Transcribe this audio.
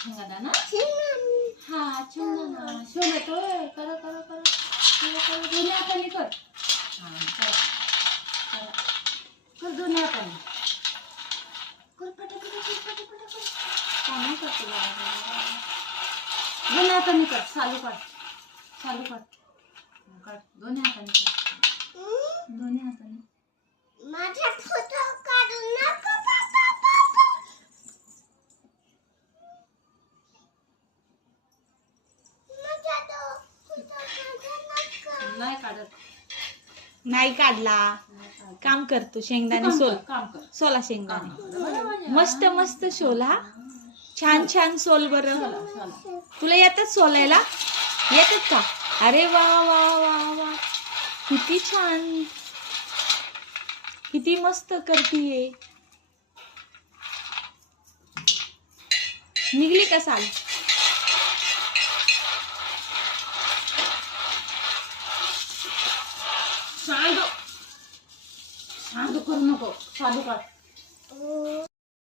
शेंगदाणा हा शेंगदाणा शोलतोय कर कर कर कर दोन्ही हाताने कर हा कर कर दोन्ही हाताने कर पटापट काय करतो दोन्ही हाताने कर चालू कर दोन्ही हाताने कर दोन्ही हाताने माझा फोटो काढू नको नाही काढत नाही काढला काम करतो शेंगदाणे सोल काम कर सोला शेंगदाणे मस्त मस्त सोला छान छान सोल बरं तुला येतात सोलायला येतात का अरे वा वा वा वा किती छान किती मस्त करतीये निघली का साल सांडू करू नको चालू कर